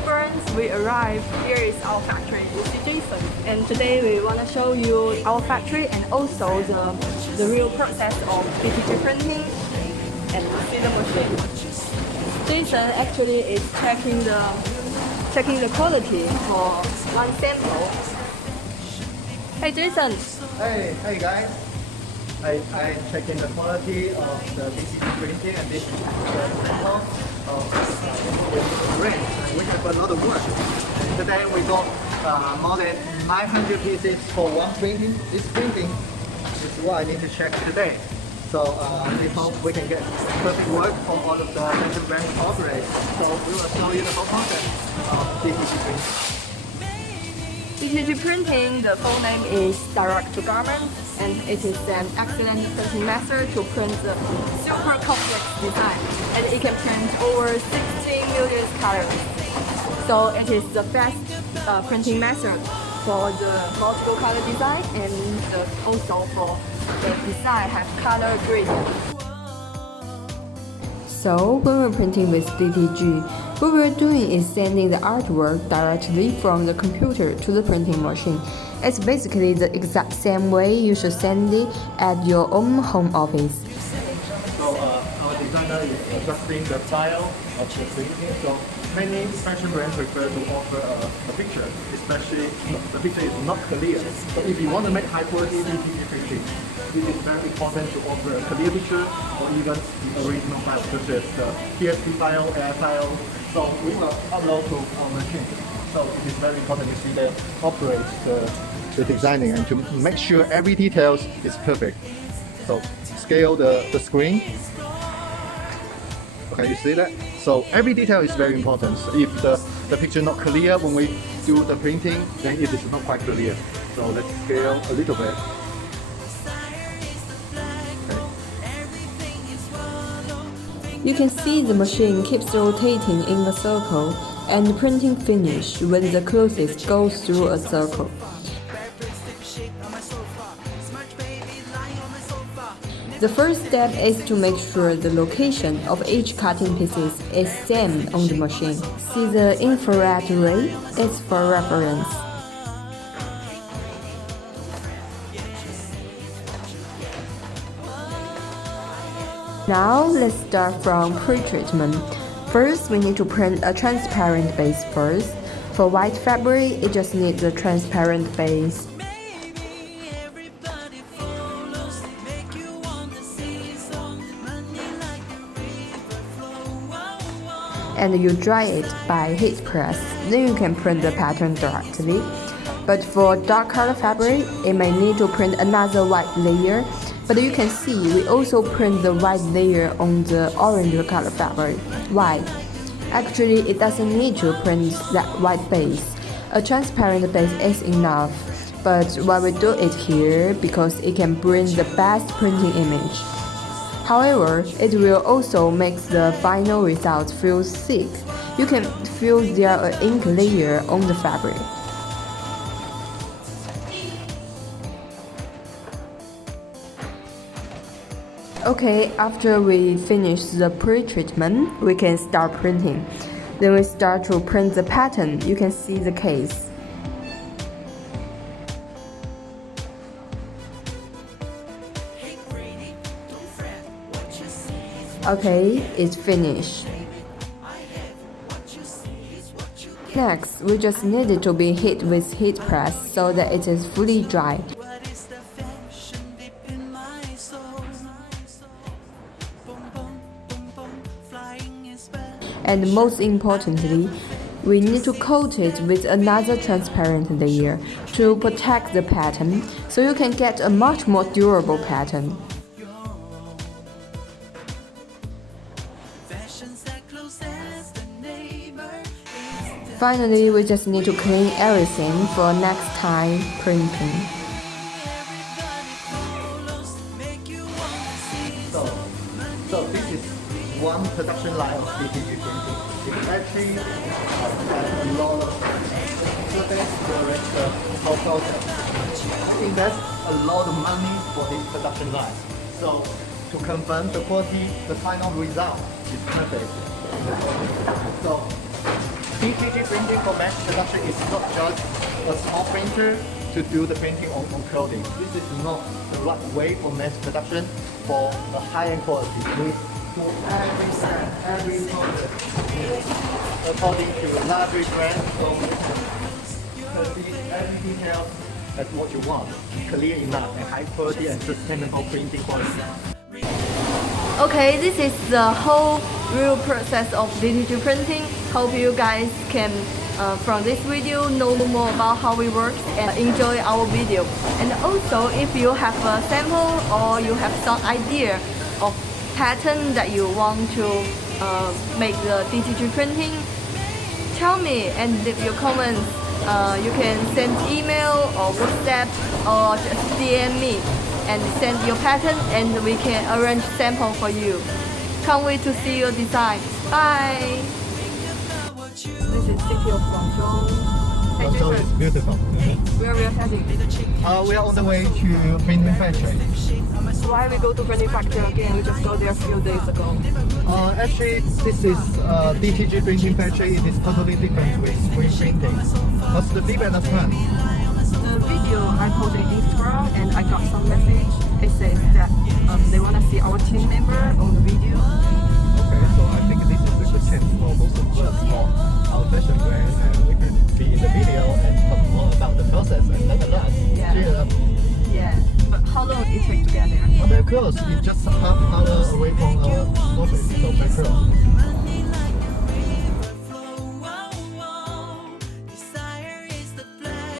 friends, we arrived. Here is our factory. This is Jason. And today we want to show you our factory and also the real process of DTG printing and see the machine. Jason actually is checking the quality for one sample. Hey Jason. Hey guys. I checking the quality of the DTG printing, and this is the sample of range. We have a lot of work. And today we got more than 900 pieces for one printing. This printing is what I need to check today. So we hope we can get perfect work for all of the different branch operators. So we will show you the whole process of DTG printing. DTG printing, the full name is direct to garment, and it is an excellent printing method to print the super complex design, and it can print over 16 million colors. So it is the best printing method for the multiple color design, and also for the design have color gradient. So when we're printing with DTG, what we're doing is sending the artwork directly from the computer to the printing machine. It's basically the exact same way you should send it at your own home office. So our designer is adjusting the style of the printing. So many fashion brands prefer to offer a picture, especially the picture is not clear. So if you want to make high quality DTG printing, it is very important to offer a clear picture or even the original file, such as the PSP file, AR file. So we will upload to our machine. So it is very important to see the operate the designing and to make sure every detail is perfect. So scale the screen. Okay, you see that? So every detail is very important. So if the picture not clear when we do the printing, then it is not quite clear. So let's scale a little bit. You can see the machine keeps rotating in a circle, and the printing finish when the closest goes through a circle. The first step is to make sure the location of each cutting pieces is same on the machine. See the infrared ray? It's for reference. Now let's start from pre-treatment. First, we need to print a transparent base first. For white fabric, it just needs a transparent base. And you dry it by heat press, then you can print the pattern directly. But for dark color fabric, it may need to print another white layer. But you can see we also print the white layer on the orange color fabric. Why? Actually, it doesn't need to print that white base. A transparent base is enough. But why we do it here? Because it can bring the best printing image. However, it will also make the final result feel thick. You can feel there an ink layer on the fabric. Okay, after we finish the pre-treatment, we can start printing. Then we start to print the pattern. You can see the case. Okay, it's finished. Next, we just need it to be heat with heat press so that it is fully dry. And most importantly, we need to coat it with another transparent layer to protect the pattern so you can get a much more durable pattern. Finally, we just need to clean everything for next time printing. So this is one production line of DTG printing. It actually has a lot of surface during the whole process. We invest a lot of money for this production line. So to confirm the quality, the final result is perfect. So DTG printing for mass production is not just a small printer to do the printing on clothing. This is not the right way for mass production for a high-end quality. We do every step, every process according to larger brand, so you can see every detail as what you want, clear enough and high quality and sustainable printing quality. Okay, this is the whole real process of DTG printing. Hope you guys can from this video know more about how we work and enjoy our video. And also, if you have a sample or you have some idea of pattern that you want to make the DTG printing, tell me and leave your comments. You can send email or WhatsApp or just DM me and send your pattern and we can arrange sample for you. Can't wait to see your design. Bye! This is city of Guangzhou. Guangzhou is beautiful. Where we are heading? We are on the way to printing factory. Why we go to printing factory again? We just go there a few days ago. Actually, this is DTG printing factory. It is totally different with screen printing. What's the feedback as well? The video I posted on Instagram and I got some message. It says that they want to see our team member on the video. Okay, so I think this is a good chance for both of us for our fashion brand, and we can be in the video and talk more about the process and learn a lot. Yeah. Cheer up. Yeah. But how long it take to get there? Very close. It's just half hour away from our office, so very close.